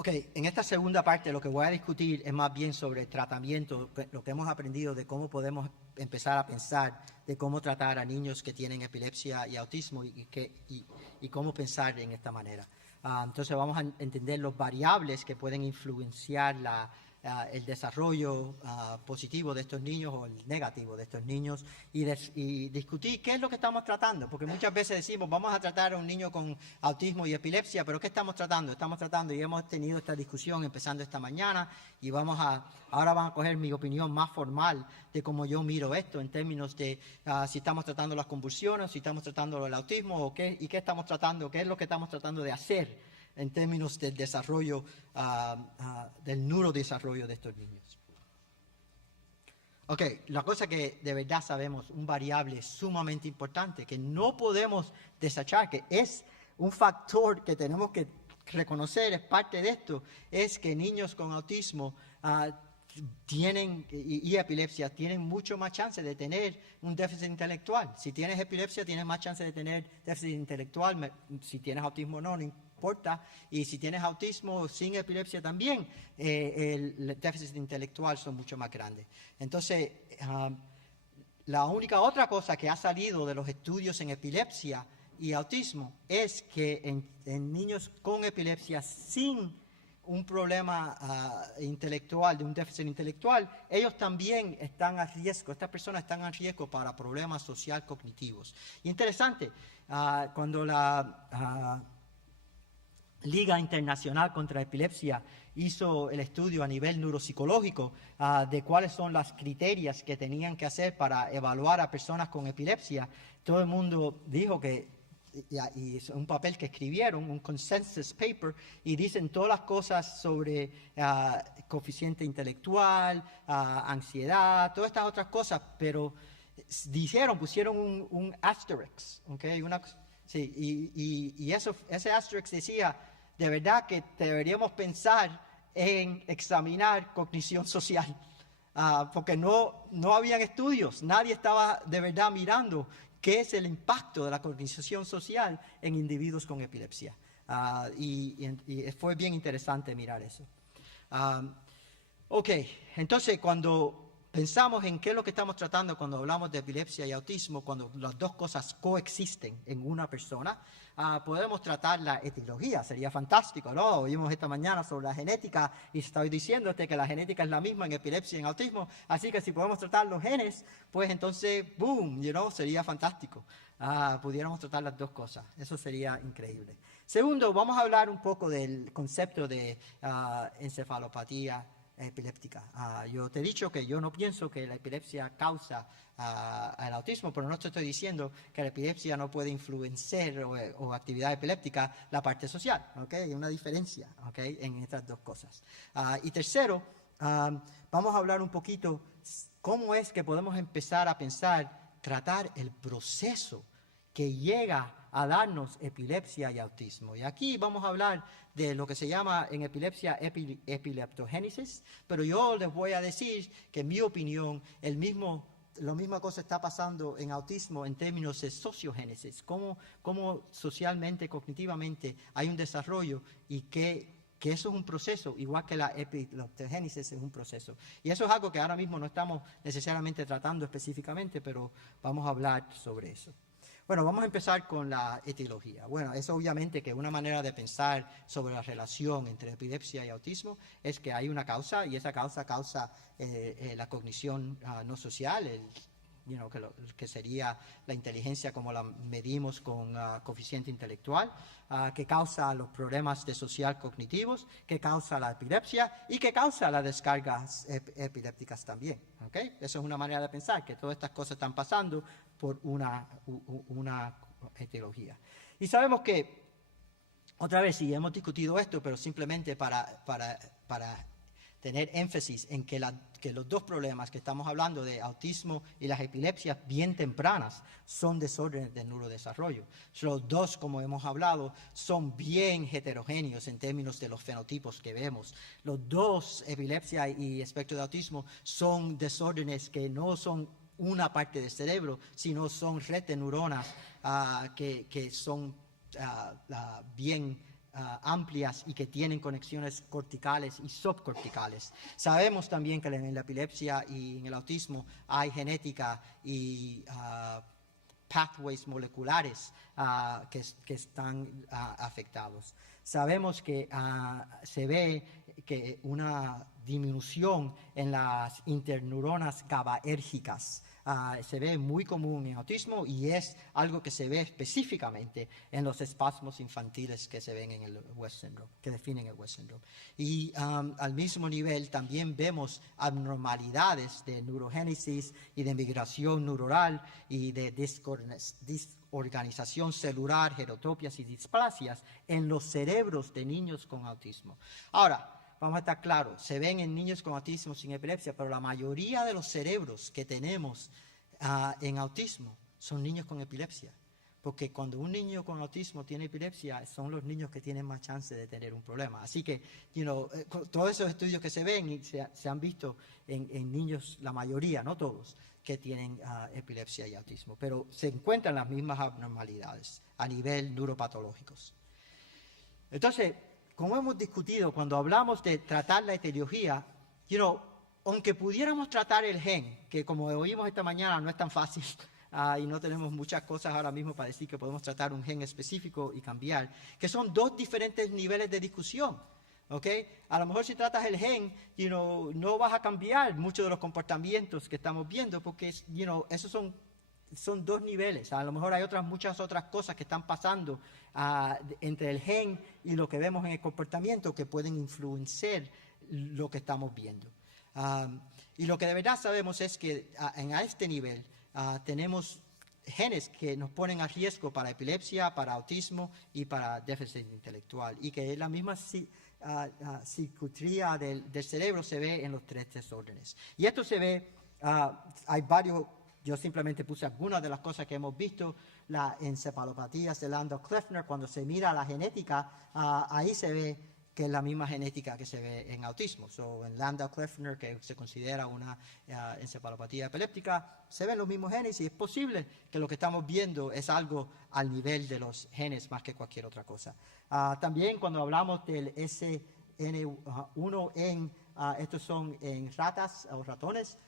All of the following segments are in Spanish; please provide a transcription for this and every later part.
Ok, en esta segunda parte lo que voy a discutir es más bien sobre el tratamiento, lo que hemos aprendido de cómo podemos empezar a pensar de cómo tratar a niños que tienen epilepsia y autismo y cómo pensar en esta manera. Entonces vamos a entender los variables que pueden influenciar el desarrollo positivo de estos niños o el negativo de estos niños y discutir qué es lo que estamos tratando, porque muchas veces decimos vamos a tratar a un niño con autismo y epilepsia, pero ¿qué estamos tratando? Estamos tratando, y hemos tenido esta discusión empezando esta mañana, y ahora van a coger mi opinión más formal de cómo yo miro esto en términos de si estamos tratando las convulsiones, si estamos tratando el autismo y qué estamos tratando, qué es lo que estamos tratando de hacer en términos del desarrollo, del neurodesarrollo de estos niños. Ok, la cosa que de verdad sabemos, un variable sumamente importante que no podemos desechar, que es un factor que tenemos que reconocer, es parte de esto, es que niños con autismo y epilepsia tienen mucho más chance de tener un déficit intelectual. Si tienes epilepsia, tienes más chance de tener déficit intelectual. Si tienes autismo, no importa. Y si tienes autismo sin epilepsia también, el déficit intelectual son mucho más grandes. Entonces, la única otra cosa que ha salido de los estudios en epilepsia y autismo es que en niños con epilepsia sin un problema intelectual, de un déficit intelectual, ellos también están a riesgo, estas personas están a riesgo para problemas social cognitivos. Interesante, cuando la Liga Internacional contra Epilepsia hizo el estudio a nivel neuropsicológico de cuáles son las criterios que tenían que hacer para evaluar a personas con epilepsia, todo el mundo dijo que y es un papel que escribieron, un consensus paper, y dicen todas las cosas sobre coeficiente intelectual, ansiedad, todas estas otras cosas, pero pusieron un asterisk, ¿okay? Ese asterisk decía, de verdad que deberíamos pensar en examinar cognición social. Porque no habían estudios, nadie estaba de verdad mirando qué es el impacto de la cognición social en individuos con epilepsia. Y fue bien interesante mirar eso. Ok, entonces cuando pensamos en qué es lo que estamos tratando cuando hablamos de epilepsia y autismo, cuando las dos cosas coexisten en una persona, podemos tratar la etiología, sería fantástico, ¿no? Oímos esta mañana sobre la genética y estoy diciéndote que la genética es la misma en epilepsia y en autismo, así que si podemos tratar los genes, pues entonces, boom, sería fantástico. Pudiéramos tratar las dos cosas, eso sería increíble. Segundo, vamos a hablar un poco del concepto de encefalopatía epiléptica. Yo te he dicho que yo no pienso que la epilepsia causa el autismo, pero no te estoy diciendo que la epilepsia no puede influenciar o actividad epiléptica la parte social, ¿ok? Hay una diferencia, ¿ok? En estas dos cosas. Y tercero, vamos a hablar un poquito cómo es que podemos empezar a tratar el proceso que llega a darnos epilepsia y autismo. Y aquí vamos a hablar de lo que se llama en epilepsia epileptogénesis, pero yo les voy a decir que en mi opinión la misma cosa está pasando en autismo en términos de sociogénesis, cómo socialmente, cognitivamente hay un desarrollo y que eso es un proceso, igual que la epileptogénesis es un proceso. Y eso es algo que ahora mismo no estamos necesariamente tratando específicamente, pero vamos a hablar sobre eso. Bueno, vamos a empezar con la etiología. Bueno, es obviamente que una manera de pensar sobre la relación entre epilepsia y autismo es que hay una causa, y esa causa causa la cognición no social, que sería la inteligencia como la medimos con coeficiente intelectual, que causa los problemas de social cognitivos, que causa la epilepsia y que causa las descargas epilépticas también. ¿Okay? Eso es una manera de pensar, que todas estas cosas están pasando por una etiología. Y sabemos que, otra vez, sí, hemos discutido esto, pero simplemente para tener énfasis en que los dos problemas que estamos hablando de autismo y las epilepsias bien tempranas son desórdenes del neurodesarrollo. Los dos, como hemos hablado, son bien heterogéneos en términos de los fenotipos que vemos. Los dos, epilepsia y espectro de autismo, son desórdenes que no son una parte del cerebro, sino son red de neuronas que son bien amplias y que tienen conexiones corticales y subcorticales. Sabemos también que en la epilepsia y en el autismo hay genética y pathways moleculares que están afectados. Sabemos que se ve que una disminución en las interneuronas GABAérgicas se ve muy común en autismo y es algo que se ve específicamente en los espasmos infantiles que se ven en el West Syndrome, que definen el West Syndrome. Y al mismo nivel también vemos abnormalidades de neurogénesis y de migración neuronal y de organización celular, gerotopias y displasias en los cerebros de niños con autismo. Ahora, vamos a estar claros, se ven en niños con autismo sin epilepsia, pero la mayoría de los cerebros que tenemos en autismo son niños con epilepsia. Porque cuando un niño con autismo tiene epilepsia, son los niños que tienen más chance de tener un problema. Así que, todos esos estudios que se ven y se han visto en niños, la mayoría, no todos, que tienen epilepsia y autismo, pero se encuentran las mismas abnormalidades a nivel neuropatológicos. Entonces, como hemos discutido, cuando hablamos de tratar la etiología, aunque pudiéramos tratar el gen, que como oímos esta mañana no es tan fácil, y no tenemos muchas cosas ahora mismo para decir que podemos tratar un gen específico y cambiar, que son dos diferentes niveles de discusión. ¿Okay? A lo mejor si tratas el gen, no vas a cambiar muchos de los comportamientos que estamos viendo, porque esos son dos niveles. A lo mejor hay muchas otras cosas que están pasando entre el gen y lo que vemos en el comportamiento que pueden influenciar lo que estamos viendo. Y lo que de verdad sabemos es que a este nivel tenemos genes que nos ponen a riesgo para epilepsia, para autismo y para déficit intelectual, y que la misma circuitría del cerebro se ve en los tres desórdenes. Y esto se ve, hay varios, yo simplemente puse algunas de las cosas que hemos visto, la encefalopatía de Landau-Kleffner, cuando se mira la genética, ahí se ve que es la misma genética que se ve en autismo. En Landau-Kleffner, que se considera una encefalopatía epiléptica, se ven los mismos genes y es posible que lo que estamos viendo es algo al nivel de los genes más que cualquier otra cosa. También cuando hablamos del SN1 estos son en ratas o ratones,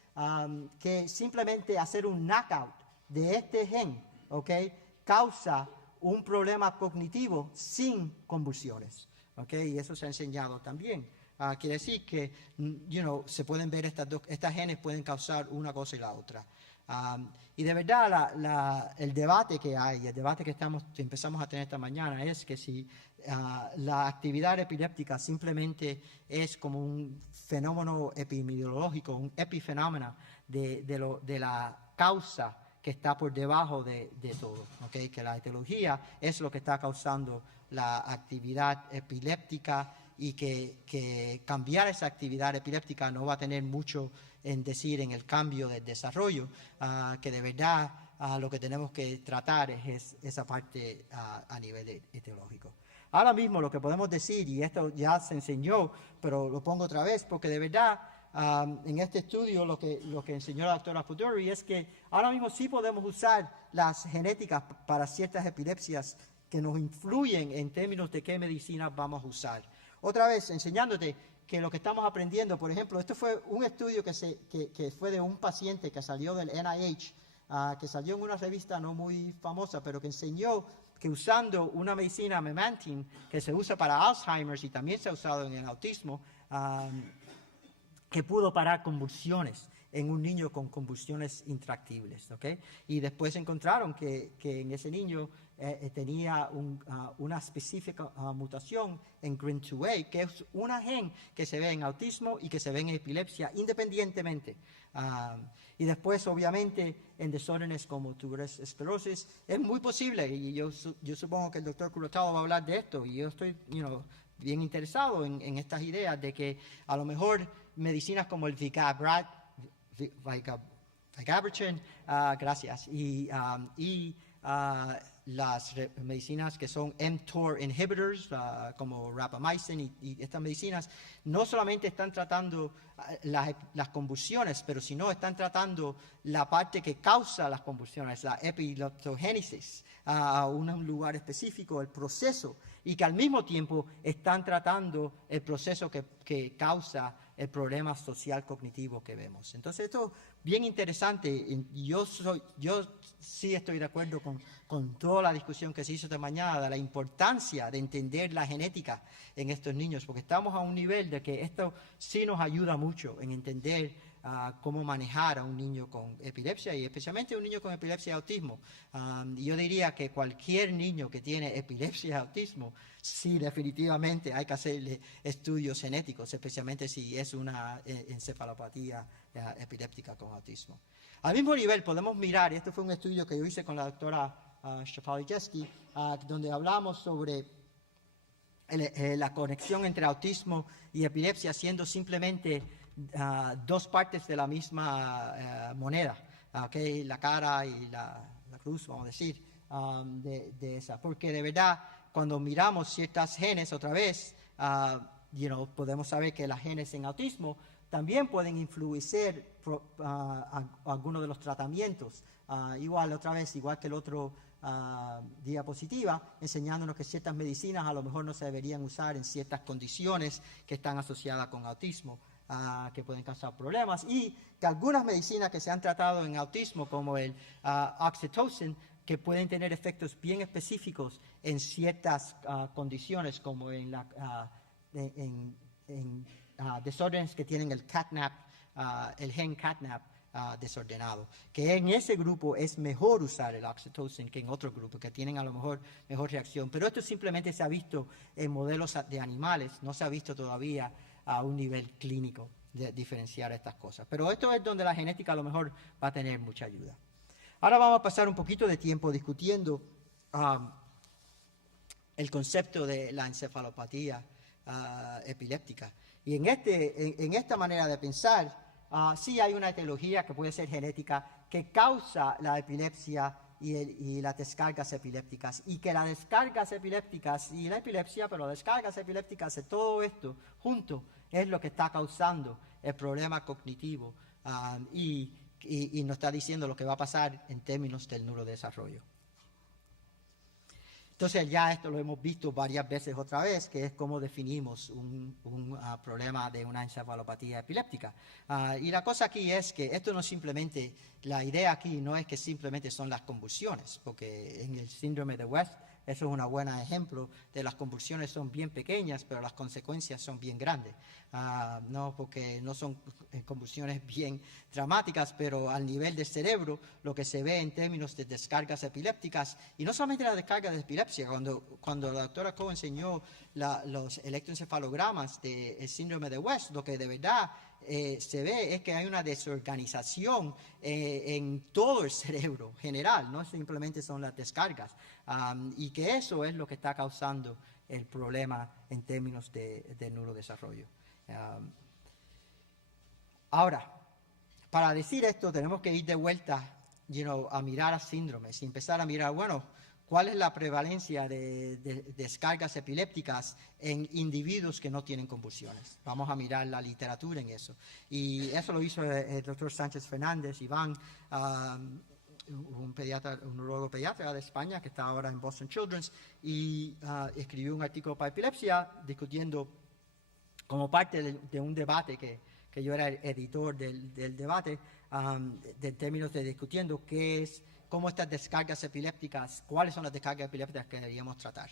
que simplemente hacer un knockout de este gen, ¿okay? Causa un problema cognitivo sin convulsiones. Okay, y eso se ha enseñado también. Quiere decir que, se pueden ver estas genes pueden causar una cosa y la otra. Y de verdad el debate que hay, el debate que empezamos a tener esta mañana es que si la actividad epiléptica simplemente es como un fenómeno epidemiológico, un epifenómeno de la causa que está por debajo de todo, ¿okay? Que la etiología es lo que está causando la actividad epiléptica y que cambiar esa actividad epiléptica no va a tener mucho en decir en el cambio del desarrollo, que de verdad lo que tenemos que tratar es esa parte a nivel etiológico. Ahora mismo lo que podemos decir, y esto ya se enseñó, pero lo pongo otra vez, porque de verdad en este estudio lo que enseñó la doctora Fudori es que ahora mismo sí podemos usar las genéticas para ciertas epilepsias que nos influyen en términos de qué medicinas vamos a usar. Otra vez, enseñándote que lo que estamos aprendiendo, por ejemplo, esto fue un estudio que fue de un paciente que salió del NIH, que salió en una revista no muy famosa, pero que enseñó que usando una medicina Memantine, que se usa para Alzheimer's y también se ha usado en el autismo, que pudo parar convulsiones en un niño con convulsiones intractibles, ¿okay? Y después encontraron que en ese niño tenía una específica mutación en GRIN2A, que es una gen que se ve en autismo y que se ve en epilepsia independientemente. Y después, obviamente, en desórdenes como tuberous esclerosis, es muy posible, y yo supongo que el doctor Curotado va a hablar de esto, y yo estoy bien interesado en estas ideas de que a lo mejor medicinas como el vigabatrin, gracias, y las medicinas que son mTOR inhibitors, como rapamycin y estas medicinas, no solamente están tratando las convulsiones, pero sino están tratando la parte que causa las convulsiones, la epileptogénesis, a un lugar específico, el proceso, y que al mismo tiempo están tratando el proceso que causa el problema social cognitivo que vemos. Entonces esto es bien interesante. Yo sí estoy de acuerdo con toda la discusión que se hizo esta mañana de la importancia de entender la genética en estos niños, porque estamos a un nivel de que esto sí nos ayuda mucho en entender cómo manejar a un niño con epilepsia y especialmente un niño con epilepsia y autismo. Yo diría que cualquier niño que tiene epilepsia y autismo, sí, definitivamente hay que hacerle estudios genéticos, especialmente si es una encefalopatía epiléptica con autismo. Al mismo nivel podemos mirar, y esto fue un estudio que yo hice con la doctora Shafalijeski, donde hablamos sobre la conexión entre autismo y epilepsia siendo simplemente dos partes de la misma moneda, okay, la cara y la cruz, vamos a decir, de esa. Porque de verdad, cuando miramos ciertas genes otra vez, podemos saber que las genes en autismo también pueden influenciar algunos de los tratamientos. Igual que el otro diapositiva, enseñándonos que ciertas medicinas a lo mejor no se deberían usar en ciertas condiciones que están asociadas con autismo, que pueden causar problemas, y que algunas medicinas que se han tratado en autismo, como el oxytocin, que pueden tener efectos bien específicos en ciertas condiciones, como en desórdenes que tienen el catnap, el gen catnap desordenado, que en ese grupo es mejor usar el oxytocin que en otro grupo, que tienen a lo mejor reacción. Pero esto simplemente se ha visto en modelos de animales, no se ha visto todavía a un nivel clínico de diferenciar estas cosas. Pero esto es donde la genética a lo mejor va a tener mucha ayuda. Ahora vamos a pasar un poquito de tiempo discutiendo el concepto de la encefalopatía epiléptica. Y en esta manera de pensar, sí hay una etiología que puede ser genética que causa la epilepsia y las descargas epilépticas, y que las descargas epilépticas y la epilepsia, pero las descargas epilépticas de todo esto junto es lo que está causando el problema cognitivo y nos está diciendo lo que va a pasar en términos del neurodesarrollo. Entonces ya esto lo hemos visto varias veces otra vez, que es cómo definimos un problema de una encefalopatía epiléptica. Y la cosa aquí es que esto no simplemente, la idea aquí no es que simplemente son las convulsiones, porque en el síndrome de West eso es un buen ejemplo de las convulsiones son bien pequeñas, pero las consecuencias son bien grandes. No porque no son convulsiones bien dramáticas, pero al nivel del cerebro, lo que se ve en términos de descargas epilépticas, y no solamente las descargas de epilepsia, cuando la doctora Coe enseñó los electroencefalogramas del síndrome de West, lo que de verdad se ve es que hay una desorganización en todo el cerebro general, no simplemente son las descargas, y que eso es lo que está causando el problema en términos de neurodesarrollo. Ahora, para decir esto tenemos que ir de vuelta a mirar a síndromes y empezar a mirar, bueno, ¿cuál es la prevalencia de descargas epilépticas en individuos que no tienen convulsiones? Vamos a mirar la literatura en eso. Y eso lo hizo el doctor Sánchez Fernández, Iván, un neurólogo pediatra de España que está ahora en Boston Children's, y escribió un artículo para epilepsia discutiendo como parte de un debate que yo era editor del debate, de términos de discutiendo cómo estas descargas epilépticas, cuáles son las descargas epilépticas que deberíamos tratar.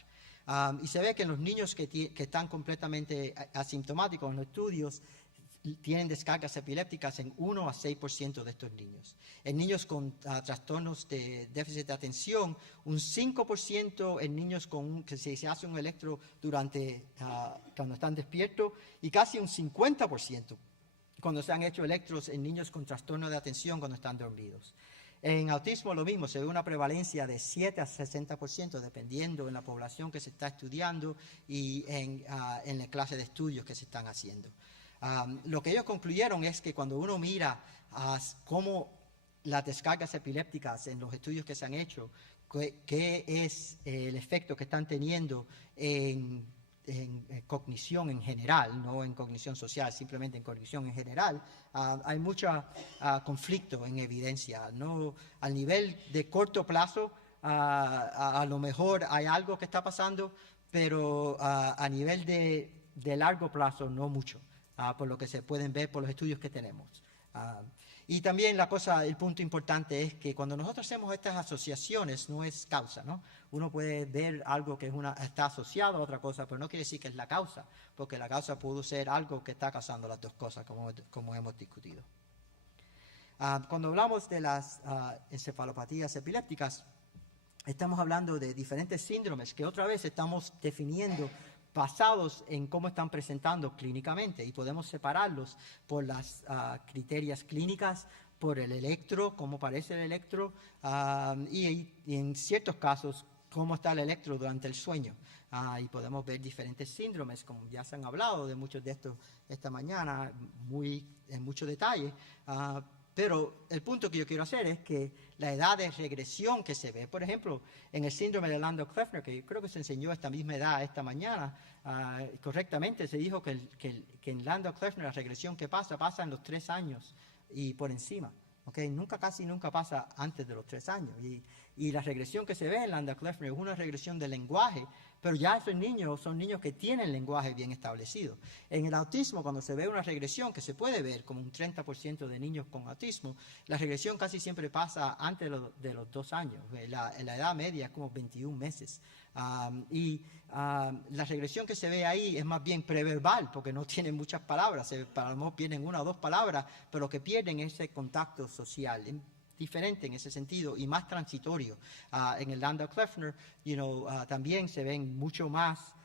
Y se ve que en los niños que están completamente asintomáticos en los estudios, tienen descargas epilépticas en 1 a 6% de estos niños. En niños con trastornos de déficit de atención, un 5% en niños que se hace un electro cuando están despiertos, y casi un 50% cuando se han hecho electros en niños con trastorno de atención cuando están dormidos. En autismo lo mismo, se ve una prevalencia de 7 a 60% dependiendo en la población que se está estudiando y en la clase de estudios que se están haciendo. Lo que ellos concluyeron es que cuando uno mira cómo las descargas epilépticas en los estudios que se han hecho qué es el efecto que están teniendo en cognición en general, no en cognición social, simplemente en cognición en general, hay mucho conflicto en evidencia. No, al nivel de corto plazo, a lo mejor hay algo que está pasando, pero a nivel de largo plazo no mucho, por lo que se pueden ver por los estudios que tenemos. Y también el punto importante es que cuando nosotros hacemos estas asociaciones no es causa, ¿no? Uno puede ver algo que está asociado a otra cosa, pero no quiere decir que es la causa, porque la causa puede ser algo que está causando las dos cosas, como hemos discutido. Cuando hablamos de las encefalopatías epilépticas, estamos hablando de diferentes síndromes que otra vez estamos definiendo basados en cómo están presentando clínicamente, y podemos separarlos por las criterios clínicas, por el electro, cómo parece el electro, y en ciertos casos cómo está el electro durante el sueño. Y podemos ver diferentes síndromes, como ya se han hablado de muchos de estos esta mañana, en mucho detalle. Pero el punto que yo quiero hacer es que la edad de regresión que se ve, por ejemplo, en el síndrome de Landau-Kleffner, que yo creo que se enseñó esta misma edad esta mañana, correctamente se dijo que en Landau-Kleffner la regresión que pasa en los 3 años y por encima. ¿Okay? Casi nunca pasa antes de los 3 años. Y la regresión que se ve en Landau-Kleffner es una regresión del lenguaje, pero ya esos niños son niños que tienen lenguaje bien establecido. En el autismo, cuando se ve una regresión que se puede ver como un 30% de niños con autismo, la regresión casi siempre pasa antes de los 2 años. La edad media es como 21 meses. La regresión que se ve ahí es más bien preverbal, porque no tienen muchas palabras. Para lo mejor pierden 1 o 2 palabras, pero lo que pierden es ese contacto social. Diferente en ese sentido y más transitorio. En el Landau-Kleffner, también se ven mucho más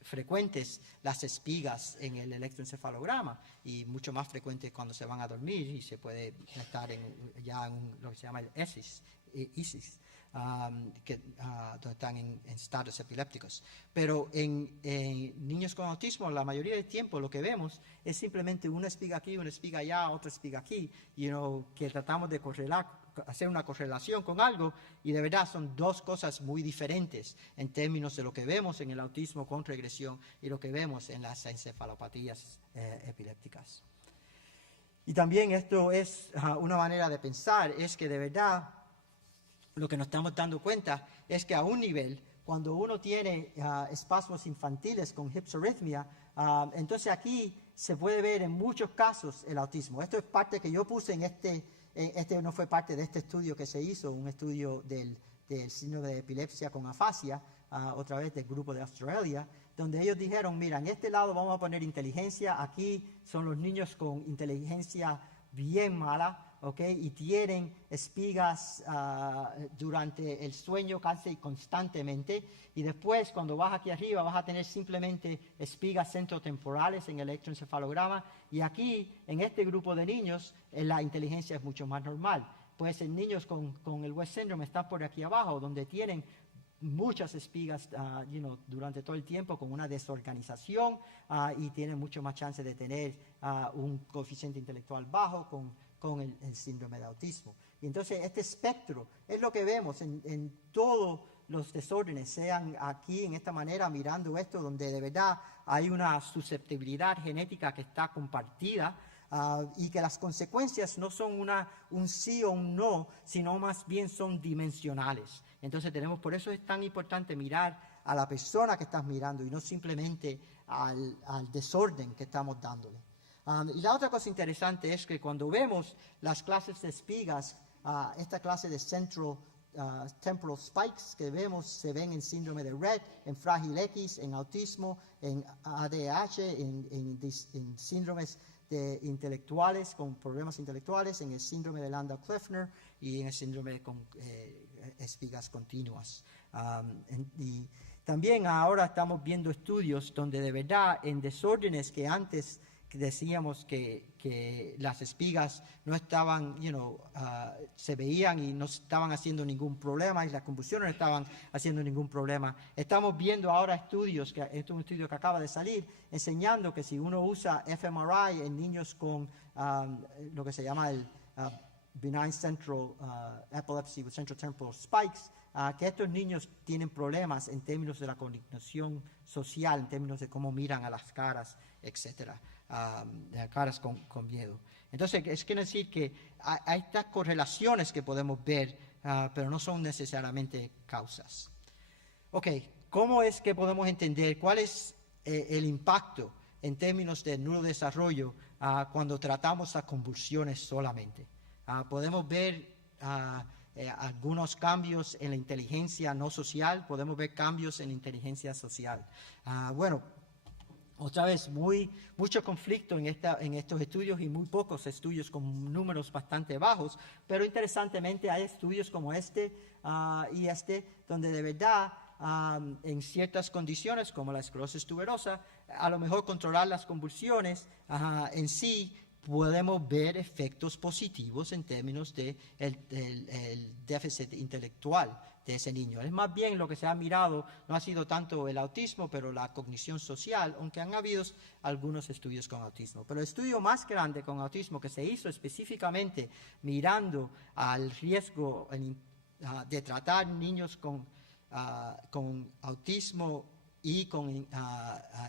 frecuentes las espigas en el electroencefalograma y mucho más frecuentes cuando se van a dormir y se puede estar ya en lo que se llama el ISIS. Donde están en estados epilépticos. Pero en niños con autismo, la mayoría del tiempo lo que vemos es simplemente una espiga aquí, una espiga allá, otra espiga aquí, que tratamos de hacer una correlación con algo, y de verdad son 2 cosas muy diferentes en términos de lo que vemos en el autismo con regresión y lo que vemos en las encefalopatías epilépticas. Y también esto es una manera de pensar, es que de verdad lo que nos estamos dando cuenta es que a un nivel, cuando uno tiene espasmos infantiles con hypsarrhythmia, entonces aquí se puede ver en muchos casos el autismo. Esto es parte que yo puse en este no fue parte de este estudio que se hizo, un estudio del síndrome de epilepsia con afasia, otra vez del grupo de Australia, donde ellos dijeron, mira, en este lado vamos a poner inteligencia, aquí son los niños con inteligencia bien mala, ¿okay? Y tienen espigas durante el sueño casi constantemente, y después cuando vas aquí arriba vas a tener simplemente espigas centrotemporales en el electroencefalograma, y aquí en este grupo de niños la inteligencia es mucho más normal. Pues en niños con el West Syndrome están por aquí abajo, donde tienen muchas espigas durante todo el tiempo con una desorganización y tienen mucho más chance de tener un coeficiente intelectual bajo con el síndrome de autismo. Y entonces este espectro es lo que vemos en todos los desórdenes, sean aquí en esta manera mirando esto, donde de verdad hay una susceptibilidad genética que está compartida, y que las consecuencias no son un sí o un no, sino más bien son dimensionales. Entonces por eso es tan importante mirar a la persona que estás mirando y no simplemente al desorden que estamos dándole. Y la otra cosa interesante es que cuando vemos las clases de espigas, esta clase de temporal spikes que se ven en síndrome de Rett, en frágil X, en autismo, en ADH, en síndromes intelectuales, con problemas intelectuales, en el síndrome de Landau-Kleffner y en el síndrome con espigas continuas. Y también ahora estamos viendo estudios donde de verdad en desórdenes que antes decíamos que las espigas no estaban, se veían y no estaban haciendo ningún problema y las convulsiones no estaban haciendo ningún problema. Estamos viendo ahora estudios, esto es un estudio que acaba de salir, enseñando que si uno usa fMRI en niños con lo que se llama el benign central epilepsy with central temporal spikes, que estos niños tienen problemas en términos de la cognición social, en términos de cómo miran a las caras, etcétera, de caras con miedo. Entonces, es quiere decir que hay estas correlaciones que podemos ver, pero no son necesariamente causas. Ok, ¿cómo es que podemos entender cuál es el impacto en términos de neurodesarrollo cuando tratamos las convulsiones solamente? Podemos ver algunos cambios en la inteligencia no social, podemos ver cambios en la inteligencia social. Bueno, otra vez, mucho conflicto en estos estudios y muy pocos estudios con números bastante bajos, pero interesantemente hay estudios como este y donde de verdad en ciertas condiciones como la esclerosis tuberosa, a lo mejor controlar las convulsiones en sí, podemos ver efectos positivos en términos de el déficit intelectual de ese niño. Es más bien lo que se ha mirado, no ha sido tanto el autismo, pero la cognición social, aunque han habido algunos estudios con autismo. Pero el estudio más grande con autismo que se hizo específicamente mirando al riesgo de tratar niños con autismo y con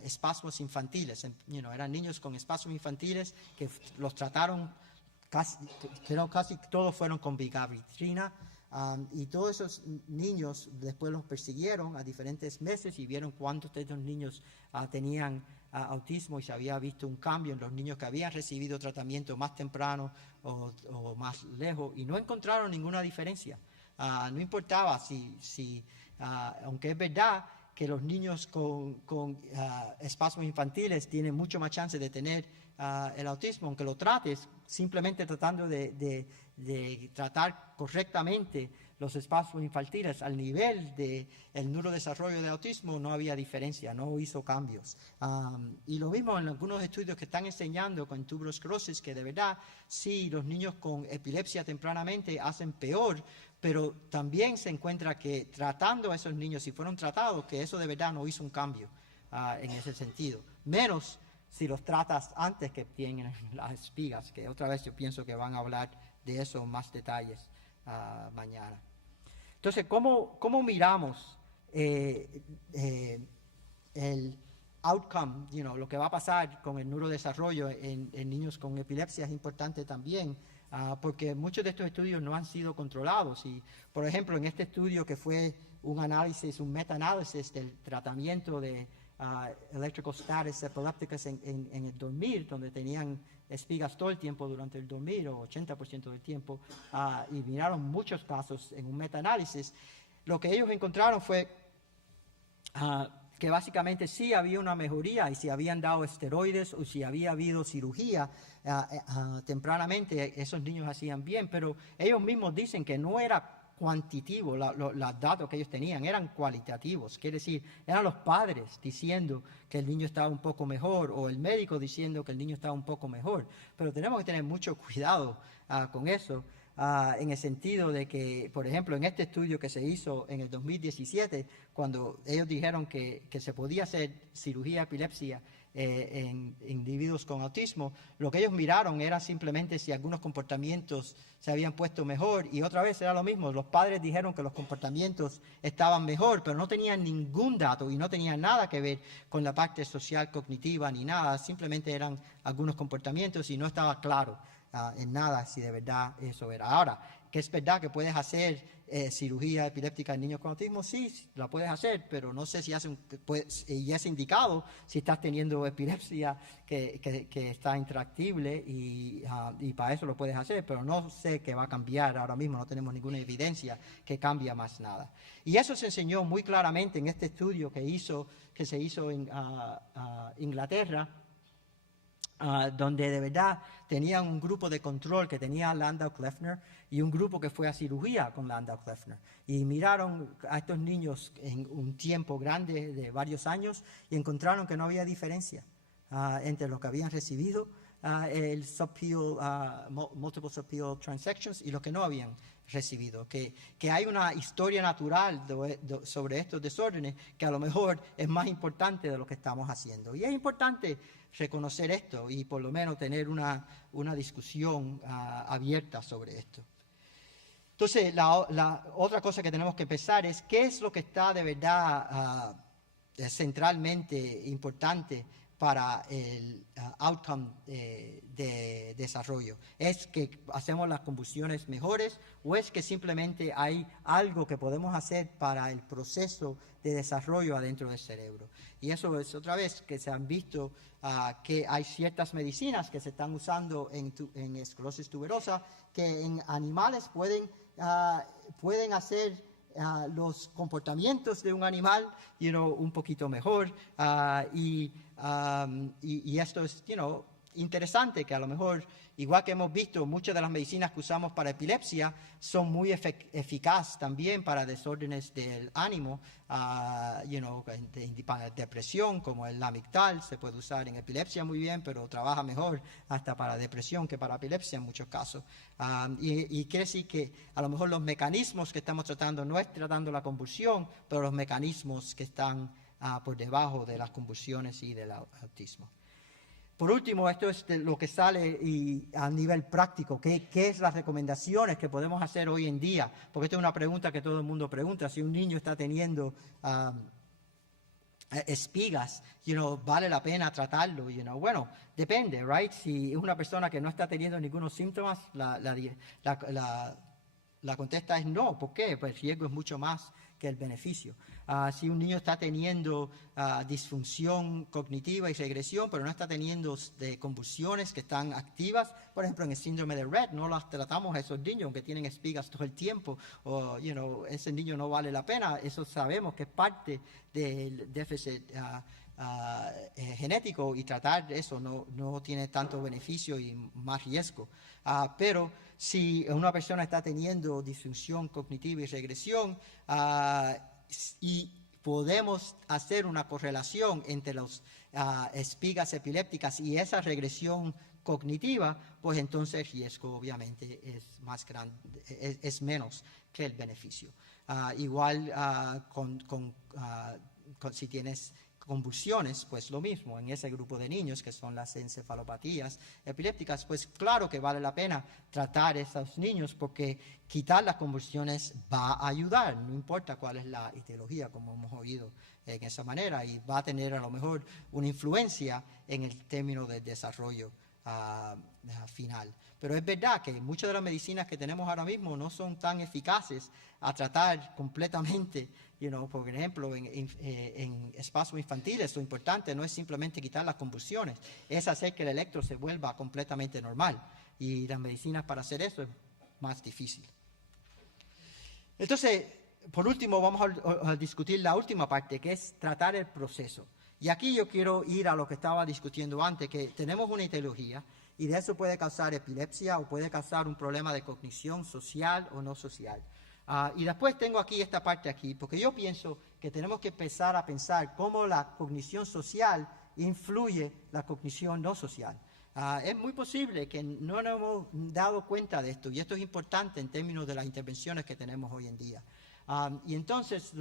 espasmos infantiles. Eran niños con espasmos infantiles que los trataron, casi todos fueron con vigabatrina, y todos esos niños después los persiguieron a diferentes meses y vieron cuántos de estos niños tenían autismo, y se había visto un cambio en los niños que habían recibido tratamiento más temprano o más lejos, y no encontraron ninguna diferencia. No importaba aunque es verdad que los niños con espasmos infantiles tienen mucho más chance de tener el autismo, aunque lo trates, simplemente tratando de tratar correctamente los espasmos infantiles al nivel del neurodesarrollo de autismo, no había diferencia, no hizo cambios. Y lo mismo en algunos estudios que están enseñando con tuberosclerosis, que de verdad sí, los niños con epilepsia tempranamente hacen peor, pero también se encuentra que tratando a esos niños, si fueron tratados, que eso de verdad no hizo un cambio en ese sentido. Menos si los tratas antes que tienen las espigas, que otra vez yo pienso que van a hablar de eso en más detalles mañana. Entonces, ¿cómo miramos el outcome, lo que va a pasar con el neurodesarrollo en niños con epilepsia? Es importante también, porque muchos de estos estudios no han sido controlados. Y, por ejemplo, en este estudio que fue un meta-análisis del tratamiento de electrical status epilepticus en el dormir, donde tenían espigas todo el tiempo durante el dormir, o 80% del tiempo, y miraron muchos casos en un meta-análisis, lo que ellos encontraron fue que básicamente sí había una mejoría, y si habían dado esteroides o si había habido cirugía tempranamente, esos niños hacían bien, pero ellos mismos dicen que no era cuantitativo los datos que ellos tenían, eran cualitativos, quiere decir, eran los padres diciendo que el niño estaba un poco mejor, o el médico diciendo que el niño estaba un poco mejor, pero tenemos que tener mucho cuidado con eso, en el sentido de que, por ejemplo, en este estudio que se hizo en el 2017, cuando ellos dijeron que se podía hacer cirugía de epilepsia en individuos con autismo, lo que ellos miraron era simplemente si algunos comportamientos se habían puesto mejor, y otra vez era lo mismo, los padres dijeron que los comportamientos estaban mejor, pero no tenían ningún dato y no tenían nada que ver con la parte social cognitiva ni nada, simplemente eran algunos comportamientos y no estaba claro en nada si de verdad eso era. Ahora, que es verdad que puedes hacer cirugía epiléptica en niños con autismo, sí, la puedes hacer, pero no sé si y es indicado si estás teniendo epilepsia que está intractible, y para eso lo puedes hacer, pero no sé qué va a cambiar ahora mismo, no tenemos ninguna evidencia que cambie más nada. Y eso se enseñó muy claramente en este estudio que se hizo en Inglaterra, donde de verdad tenían un grupo de control que tenía Landau-Kleffner y un grupo que fue a cirugía con Landau-Kleffner. Y miraron a estos niños en un tiempo grande de varios años y encontraron que no había diferencia entre los que habían recibido el subpial, multiple subpial transections y los que no habían recibido, que hay una historia natural sobre estos desórdenes que a lo mejor es más importante de lo que estamos haciendo. Y es importante reconocer esto y por lo menos tener una discusión abierta sobre esto. Entonces, la otra cosa que tenemos que pensar es qué es lo que está de verdad centralmente importante para el outcome de desarrollo. ¿Es que hacemos las combustiones mejores o es que simplemente hay algo que podemos hacer para el proceso de desarrollo adentro del cerebro? Y eso es otra vez que se han visto que hay ciertas medicinas que se están usando en esclerosis tuberosa que en animales pueden hacer los comportamientos de un animal, un poquito mejor, y esto es, interesante que a lo mejor, igual que hemos visto, muchas de las medicinas que usamos para epilepsia son muy eficaces también para desórdenes del ánimo, para depresión, como el Lamictal, se puede usar en epilepsia muy bien, pero trabaja mejor hasta para depresión que para epilepsia en muchos casos. Y quiere decir que a lo mejor los mecanismos que estamos tratando no es tratando la convulsión, pero los mecanismos que están por debajo de las convulsiones y del autismo. Por último, esto es lo que sale a nivel práctico, ¿qué es las recomendaciones que podemos hacer hoy en día? Porque esta es una pregunta que todo el mundo pregunta, si un niño está teniendo espigas, ¿vale la pena tratarlo? Bueno, depende, right? Si es una persona que no está teniendo ningunos síntomas, la contesta es no. ¿Por qué? Pues el riesgo es mucho más que el beneficio. Si un niño está teniendo disfunción cognitiva y regresión, pero no está teniendo convulsiones que están activas, por ejemplo, en el síndrome de Rett, no las tratamos a esos niños, aunque tienen espigas todo el tiempo, o ese niño no vale la pena, eso sabemos que es parte del déficit genético y tratar eso no tiene tanto beneficio y más riesgo. Pero si una persona está teniendo disfunción cognitiva y regresión y podemos hacer una correlación entre las espigas epilépticas y esa regresión cognitiva, pues entonces el riesgo obviamente es más grande, es menos que el beneficio. Igual si tienes convulsiones, pues lo mismo, en ese grupo de niños que son las encefalopatías epilépticas, pues claro que vale la pena tratar a esos niños porque quitar las convulsiones va a ayudar, no importa cuál es la etiología, como hemos oído en esa manera, y va a tener a lo mejor una influencia en el término del desarrollo final. Pero es verdad que muchas de las medicinas que tenemos ahora mismo no son tan eficaces a tratar completamente, por ejemplo, en espasmos infantiles, lo importante no es simplemente quitar las convulsiones, es hacer que el electro se vuelva completamente normal. Y las medicinas para hacer eso es más difícil. Entonces, por último, vamos a discutir la última parte, que es tratar el proceso. Y aquí yo quiero ir a lo que estaba discutiendo antes, que tenemos una etiología y de eso puede causar epilepsia o puede causar un problema de cognición social o no social. Y después tengo aquí esta parte aquí, porque yo pienso que tenemos que empezar a pensar cómo la cognición social influye la cognición no social. Es muy posible que no nos hemos dado cuenta de esto, y esto es importante en términos de las intervenciones que tenemos hoy en día. Y entonces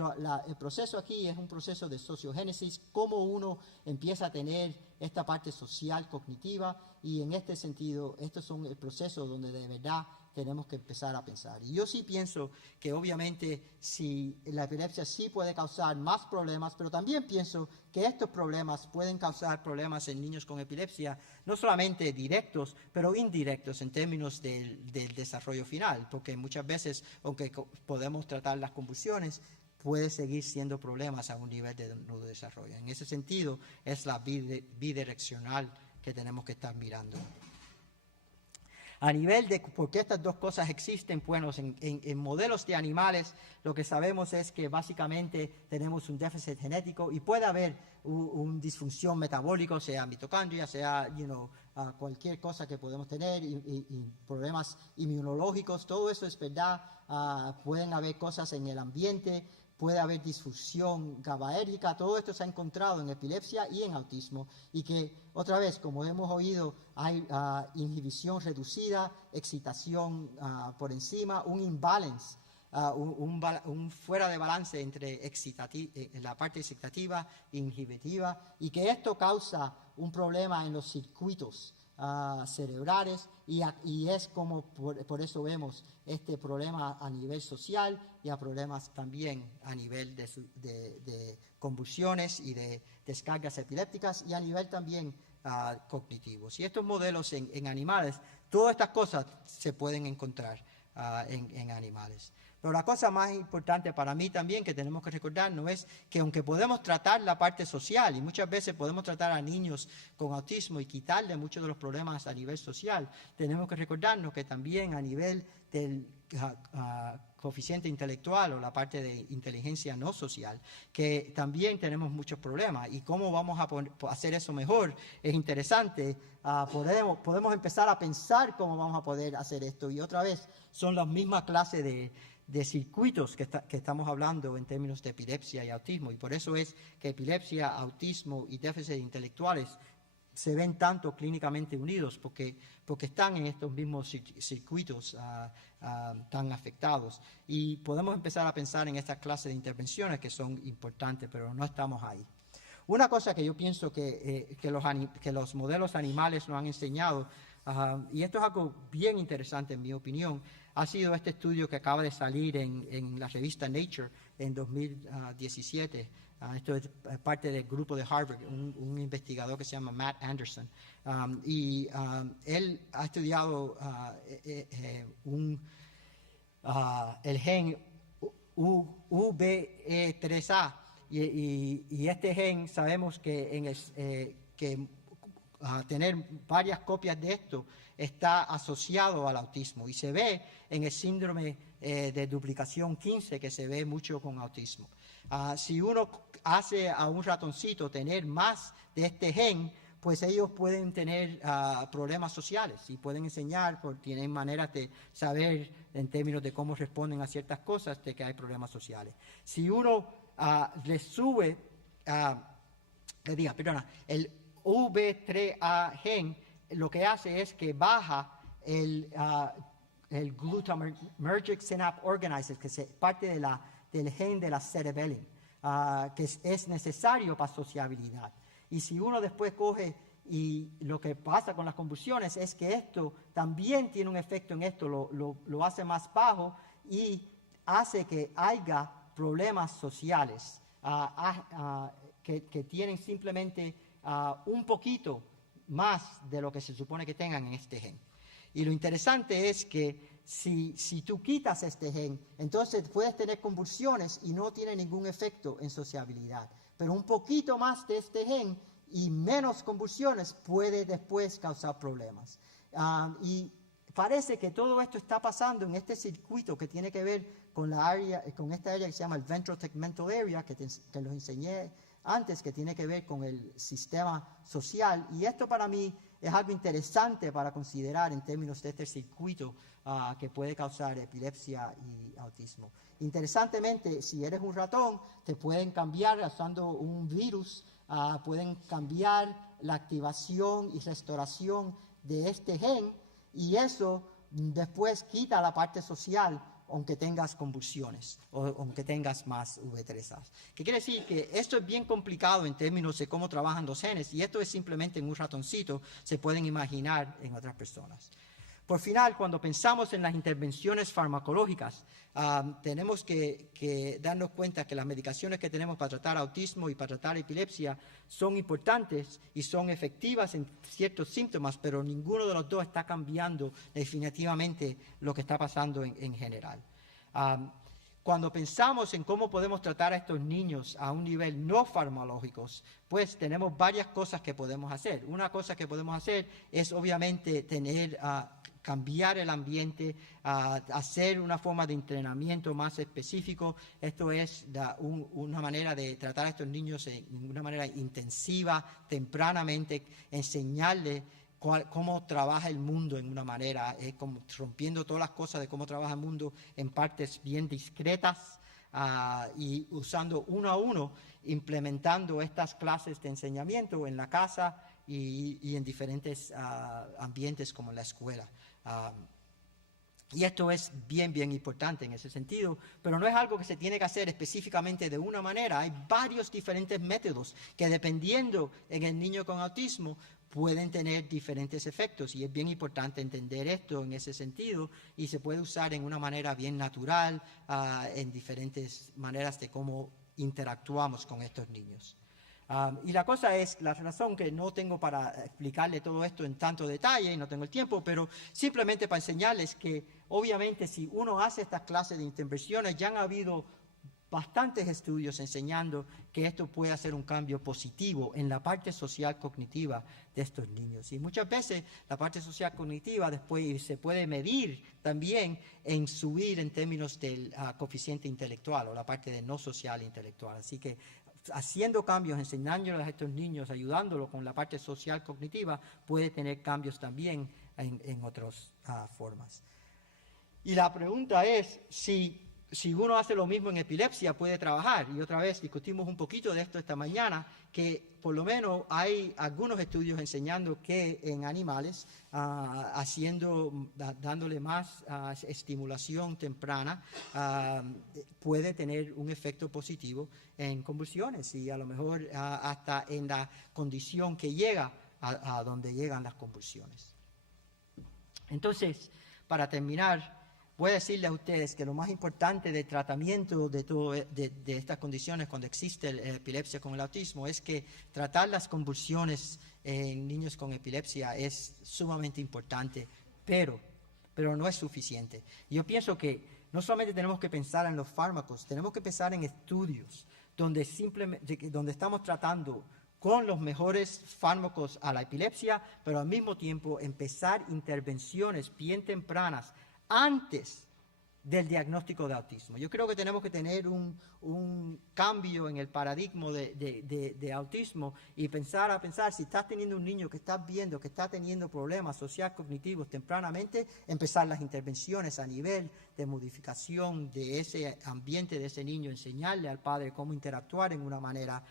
el proceso aquí es un proceso de sociogénesis, cómo uno empieza a tener esta parte social cognitiva, y en este sentido, estos son el proceso donde de verdad tenemos que empezar a pensar. Y yo sí pienso que obviamente si la epilepsia sí puede causar más problemas, pero también pienso que estos problemas pueden causar problemas en niños con epilepsia, no solamente directos, pero indirectos en términos del desarrollo final, porque muchas veces, aunque podemos tratar las convulsiones, puede seguir siendo problemas a un nivel de neurodesarrollo. En ese sentido, es la bidireccional que tenemos que estar mirando. A nivel de por qué estas dos cosas existen, bueno, en modelos de animales lo que sabemos es que básicamente tenemos un déficit genético y puede haber una disfunción metabólica, sea mitocondria, sea cualquier cosa que podemos tener, y problemas inmunológicos, todo eso es verdad. Pueden haber cosas en el ambiente, puede haber disfunción GABAérgica. Todo esto se ha encontrado en epilepsia y en autismo, y que, otra vez, como hemos oído, hay inhibición reducida, excitación por encima, un imbalance, un fuera de balance entre la parte excitativa e inhibitiva, y que esto causa un problema en los circuitos cerebrales, y es como por eso vemos este problema a nivel social y a problemas también a nivel de convulsiones y de descargas epilépticas, y a nivel también cognitivos. Y estos modelos en animales, todas estas cosas se pueden encontrar en animales. Pero la cosa más importante para mí también que tenemos que recordarnos es que aunque podemos tratar la parte social, y muchas veces podemos tratar a niños con autismo y quitarle muchos de los problemas a nivel social, tenemos que recordarnos que también a nivel del coeficiente intelectual o la parte de inteligencia no social, que también tenemos muchos problemas. Y cómo vamos a hacer eso mejor es interesante. Podemos empezar a pensar cómo vamos a poder hacer esto, y otra vez son las mismas clases de circuitos que estamos hablando en términos de epilepsia y autismo, y por eso es que epilepsia, autismo y déficits intelectuales se ven tanto clínicamente unidos, porque están en estos mismos circuitos tan afectados. Y podemos empezar a pensar en estas clases de intervenciones que son importantes, pero no estamos ahí. Una cosa que yo pienso que los modelos animales nos han enseñado, y esto es algo bien interesante en mi opinión, ha sido este estudio que acaba de salir en la revista Nature en 2017. Esto es parte del grupo de Harvard, un investigador que se llama Matt Anderson. Él ha estudiado el gen UBE3A, y este gen sabemos que tener varias copias de esto está asociado al autismo, y se ve en el síndrome de duplicación 15, que se ve mucho con autismo. Si uno hace a un ratoncito tener más de este gen, pues ellos pueden tener problemas sociales y pueden enseñar, tienen maneras de saber en términos de cómo responden a ciertas cosas, de que hay problemas sociales. Si uno le sube, el UB3A gen, lo que hace es que baja el glutamatergic synapse organizer, que es parte del gen de la cerebellum, que es necesario para sociabilidad. Y si uno después coge, y lo que pasa con las convulsiones es que esto también tiene un efecto en esto, lo hace más bajo y hace que haya problemas sociales que tienen simplemente un poquito más de lo que se supone que tengan en este gen. Y lo interesante es que si tú quitas este gen, entonces puedes tener convulsiones y no tiene ningún efecto en sociabilidad. Pero un poquito más de este gen y menos convulsiones puede después causar problemas. Y parece que todo esto está pasando en este circuito que tiene que ver con esta área que se llama el ventral tegmental area, que los enseñé antes, que tiene que ver con el sistema social. Y esto para mí es algo interesante para considerar en términos de este circuito que puede causar epilepsia y autismo. Interesantemente, si eres un ratón, te pueden cambiar usando un virus, pueden cambiar la activación y restauración de este gen, y eso después quita la parte social, aunque tengas convulsiones o aunque tengas más V3A. ¿Qué quiere decir? Que esto es bien complicado en términos de cómo trabajan los genes, y esto es simplemente en un ratoncito, se pueden imaginar en otras personas. Por final, cuando pensamos en las intervenciones farmacológicas, tenemos que darnos cuenta que las medicaciones que tenemos para tratar autismo y para tratar epilepsia son importantes y son efectivas en ciertos síntomas, pero ninguno de los dos está cambiando definitivamente lo que está pasando en general. Cuando pensamos en cómo podemos tratar a estos niños a un nivel no farmacológicos, pues tenemos varias cosas que podemos hacer. Una cosa que podemos hacer es obviamente cambiar el ambiente, hacer una forma de entrenamiento más específico. Esto es una manera de tratar a estos niños de una manera intensiva, tempranamente, enseñarles cómo trabaja el mundo en una manera, como rompiendo todas las cosas de cómo trabaja el mundo en partes bien discretas, y usando uno a uno, implementando estas clases de enseñamiento en la casa y en diferentes ambientes como la escuela. Y esto es bien importante en ese sentido, pero no es algo que se tiene que hacer específicamente de una manera. Hay varios diferentes métodos que, dependiendo en el niño con autismo, pueden tener diferentes efectos, y es bien importante entender esto en ese sentido, y se puede usar en una manera bien natural, en diferentes maneras de cómo interactuamos con estos niños. Y la cosa es, la razón que no tengo para explicarle todo esto en tanto detalle, y no tengo el tiempo, pero simplemente para enseñarles que obviamente si uno hace estas clases de intervenciones, ya han habido bastantes estudios enseñando que esto puede hacer un cambio positivo en la parte social cognitiva de estos niños. Y muchas veces la parte social cognitiva después se puede medir también en subir en términos del coeficiente intelectual o la parte de no social intelectual. Así que haciendo cambios, enseñándoles a estos niños, ayudándolos con la parte social cognitiva, puede tener cambios también en otras formas. Y la pregunta es si uno hace lo mismo en epilepsia, puede trabajar. Y otra vez discutimos un poquito de esto esta mañana, que por lo menos hay algunos estudios enseñando que en animales, dándole más estimulación temprana, puede tener un efecto positivo en convulsiones y a lo mejor hasta en la condición que llega a donde llegan las convulsiones. Entonces, para terminar, voy a decirles a ustedes que lo más importante del tratamiento de estas condiciones cuando existe la epilepsia con el autismo es que tratar las convulsiones en niños con epilepsia es sumamente importante, pero no es suficiente. Yo pienso que no solamente tenemos que pensar en los fármacos, tenemos que pensar en estudios donde estamos tratando con los mejores fármacos a la epilepsia, pero al mismo tiempo empezar intervenciones bien tempranas antes del diagnóstico de autismo. Yo creo que tenemos que tener un cambio en el paradigma de autismo y pensar si estás teniendo un niño que estás viendo que está teniendo problemas sociales cognitivos tempranamente, empezar las intervenciones a nivel de modificación de ese ambiente de ese niño, enseñarle al padre cómo interactuar en una manera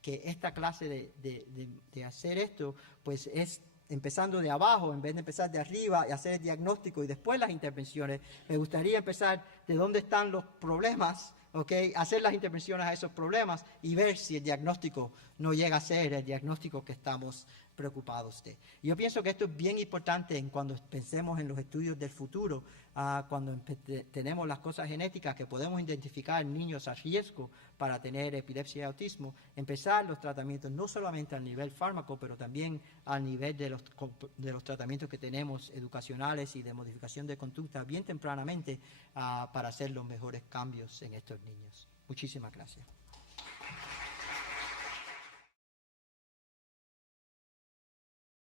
que esta clase de hacer esto, pues es empezando de abajo en vez de empezar de arriba y hacer el diagnóstico y después las intervenciones. Me gustaría empezar de dónde están los problemas, hacer las intervenciones a esos problemas y ver si el diagnóstico no llega a ser el diagnóstico que estamos preocupados de. Yo pienso que esto es bien importante cuando pensemos en los estudios del futuro, cuando tenemos las cosas genéticas que podemos identificar niños a riesgo para tener epilepsia y autismo, empezar los tratamientos no solamente al nivel fármaco, pero también al nivel de los tratamientos que tenemos educacionales y de modificación de conducta bien tempranamente para hacer los mejores cambios en estos niños. Muchísimas gracias.